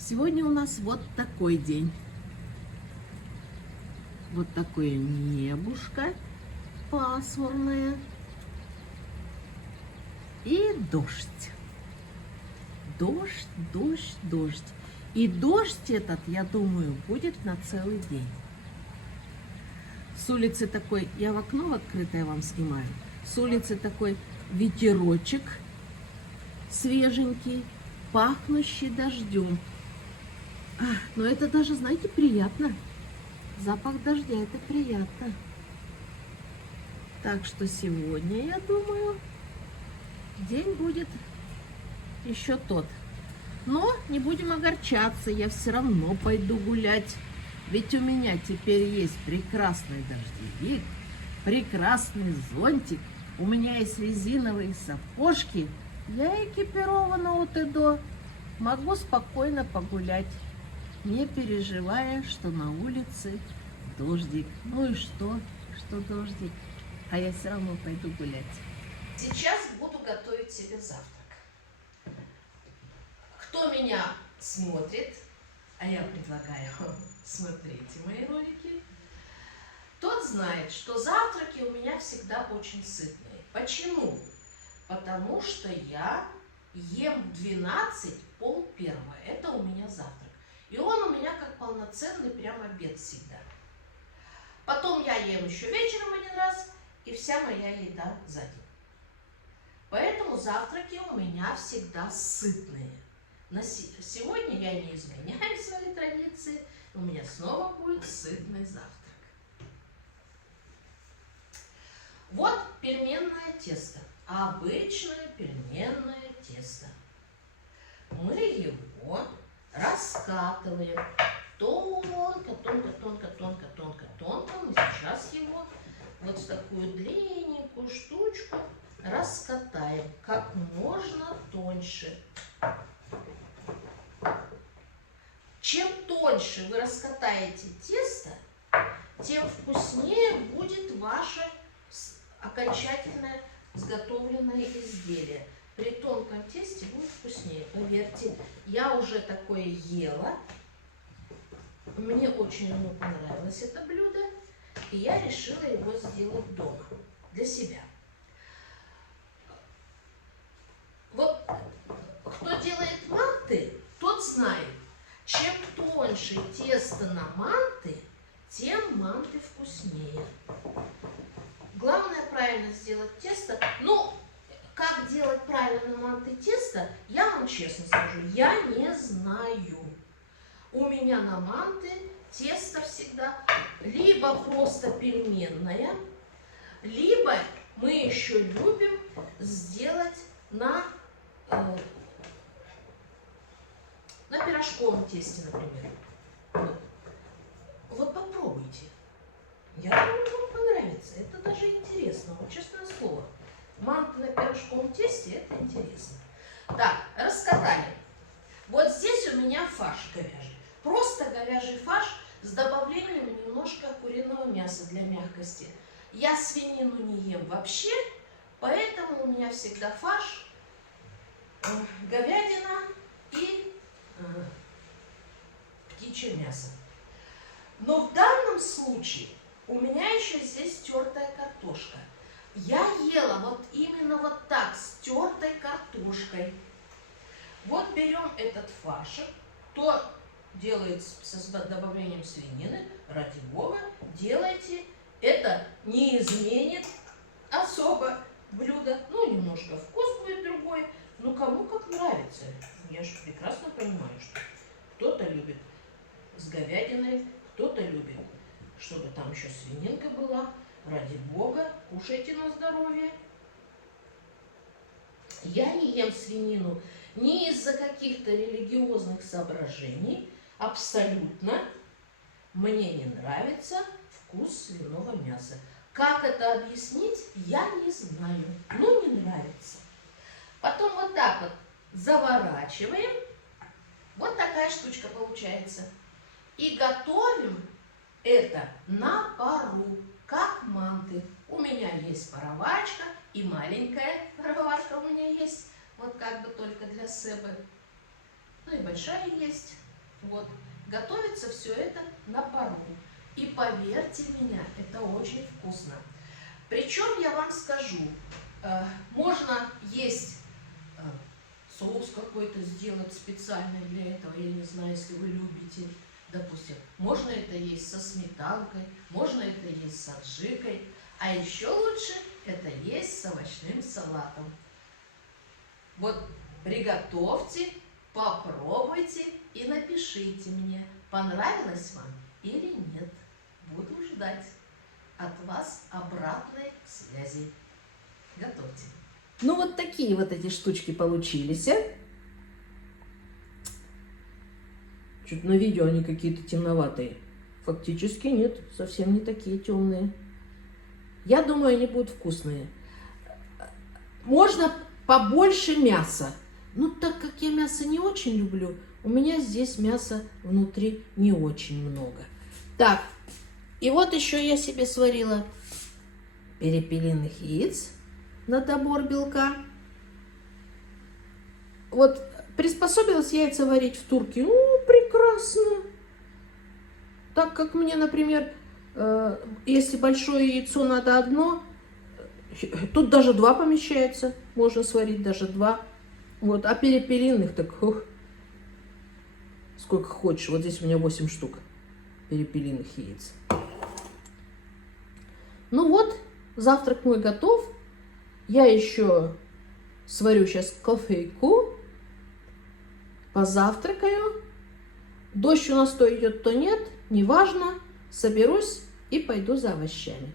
Сегодня у нас вот такой день. Вот такое небушко пасмурное и дождь. Дождь, дождь, дождь. И дождь этот, я думаю, будет на целый день. С улицы такой, я в окно открытое вам снимаю, с улицы такой ветерочек свеженький, пахнущий дождем. Но это даже, знаете, приятно. Запах дождя, это приятно. Так что сегодня, я думаю, день будет еще тот. Но не будем огорчаться, я все равно пойду гулять. Ведь у меня теперь есть прекрасный дождевик, прекрасный зонтик, у меня есть резиновые сапожки. Я экипирована от и до. Могу спокойно погулять, не переживая, что на улице дождик. Ну и что дождик? А я все равно пойду гулять. Сейчас буду готовить себе завтрак. Кто меня смотрит, а я предлагаю, смотрите мои ролики, тот знает, что завтраки у меня всегда очень сытные. Почему? Потому что я ем в 12, пол-первого. Это у меня завтрак. И он у меня как полноценный прям обед всегда. Потом я ем еще вечером один раз, и вся моя еда за день. Поэтому завтраки у меня всегда сытные. Сегодня я не изменяю свои традиции, у меня снова будет сытный завтрак. Вот пельменное тесто, обычное пельменное тесто. Мы его раскатываем тонко, тонко, тонко, тонко, тонко, тонко. Мы сейчас его вот в такую длинненькую штучку раскатаем как можно тоньше. Чем тоньше вы раскатаете тесто, тем вкуснее будет ваше окончательное сготовленное изделие. При тонком тесте будет вкуснее, поверьте. Я уже такое ела. Мне очень понравилось это блюдо, и я решила его сделать дома для себя. Вот кто делает манты, тот знает, чем тоньше тесто на манты, тем манты вкуснее. Главное правильно сделать тесто. Ну, как делать правильно манты тесто, я вам честно скажу, я не знаю. У меня на манты тесто всегда либо просто пельменное, либо мы еще любим сделать на пирожковом тесте, например. Вот попробуйте. Я думаю, вам понравится. Это даже интересно, вот честное слово. Манты на пирожковом тесте, это интересно. Так, раскатали. Вот здесь у меня фарш говяжий. Просто говяжий фарш с добавлением немножко куриного мяса для мягкости. Я свинину не ем вообще, поэтому у меня всегда фарш, говядина и птичье мясо. Но в данном случае у меня еще здесь тертая картошка. Я ела вот именно вот так, с тертой картошкой. Вот берем этот фаршик, кто делает с добавлением свинины, ради бога, делайте. Это не изменит особо блюдо. Ну, немножко вкус будет другой, но кому как нравится. Я же прекрасно понимаю, что кто-то любит с говядиной, кто-то любит, чтобы там еще свининка была. Ради бога, кушайте на здоровье. Я не ем свинину не из-за каких-то религиозных соображений. Абсолютно мне не нравится вкус свиного мяса. Как это объяснить, я не знаю. Ну, не нравится. Потом вот так вот заворачиваем. Вот такая штучка получается. И готовим это на пару, как манты. У меня есть паровачка, и маленькая пароварка у меня есть, вот как бы только для себя. Ну и большая есть. Вот. Готовится все это на пару. И поверьте меня, это очень вкусно. Причем я вам скажу, можно есть соус какой-то сделать специально для этого, я не знаю, если вы любите, допустим. Можно это есть со сметанкой, можно это есть с аджикой, а еще лучше это есть с овощным салатом. Вот приготовьте, попробуйте и напишите мне, понравилось вам или нет. Буду ждать от вас обратной связи. Готовьте. Ну вот такие вот эти штучки получились. Чуть на видео они какие-то темноватые. Фактически нет, совсем не такие темные. Я думаю, они будут вкусные. Можно побольше мяса. Но так как я мясо не очень люблю, у меня здесь мяса внутри не очень много. Так, и вот еще я себе сварила перепелиных яиц на добор белка. Вот приспособилась яйца варить в турке. Ну, прекрасно. Так как мне, например, если большое яйцо надо одно, тут даже 2 помещается. Можно сварить даже 2. Вот, а перепелиных так, сколько хочешь. Вот здесь у меня 8 штук перепелиных яиц. Ну вот, завтрак мой готов. Я еще сварю сейчас кофейку, позавтракаю. Дождь у нас то идет, то нет, неважно. Соберусь и пойду за овощами.